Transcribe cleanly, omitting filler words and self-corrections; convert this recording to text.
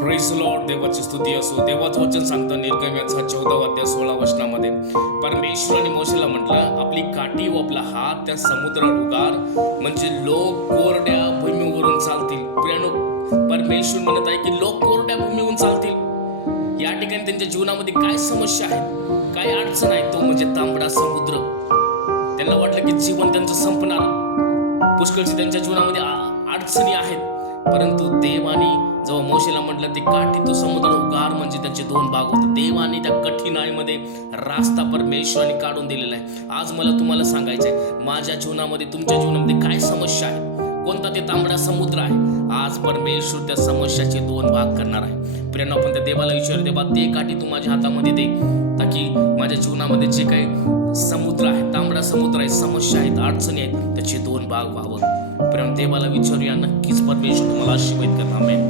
Praise Lord. देवाची स्तुती असो. देवाचं वचन सांगतं निर्गमनाचा 14 अध्याय 16 वचनामध्ये परमेश्वराने मोशेला म्हटलं, आपली काठी व आपला हात त्या समुद्रावर उगार, म्हणजे लोक कोरड्या भूमीवरून चालतील. प्रियानो, परमेश्वर म्हणत आहे की लोक कोरड्या भूमीवरून चालतील. या ठिकाणी त्यांच्या जीवनामध्ये काय समस्या आहे, काय अडचण आहे, तो म्हणजे तांबडा समुद्र. त्यांना वाटलं की जीवन त्यांचं संपणार, पुष्कळशी त्यांच्या जीवनामध्ये अडचणी आहेत. परंतु देवाने जेव्हा मोशेला म्हटलं ते काठी तो समुद्र उगार, म्हणजे त्याचे दोन भाग होते. देवाने त्या कठीणाईमध्ये रास्ता परमेश्वराने काढून दिलेला आहे. आज मला तुम्हाला सांगायचंय, माझ्या जीवनामध्ये तुमच्या जीवनामध्ये काय समस्या आहे, कोणता ते तांबडा समुद्र आहे, आज परमेश्वर त्या समस्याचे दोन भाग करणार आहे. प्रेरणा आपण त्या देवाला विचार, देवा ते काठी तू माझ्या हातामध्ये दे, ताकी माझ्या जीवनामध्ये जे काही समुद्र आहे, तांबडा समुद्र आहे, समस्या आहेत, अडचणी आहेत, त्याचे दोन भाग व्हावं. प्रेरणा देवाला विचारूया, नक्कीच परमेश्वर तुम्हाला आशीर्वाद करणार. आमेन.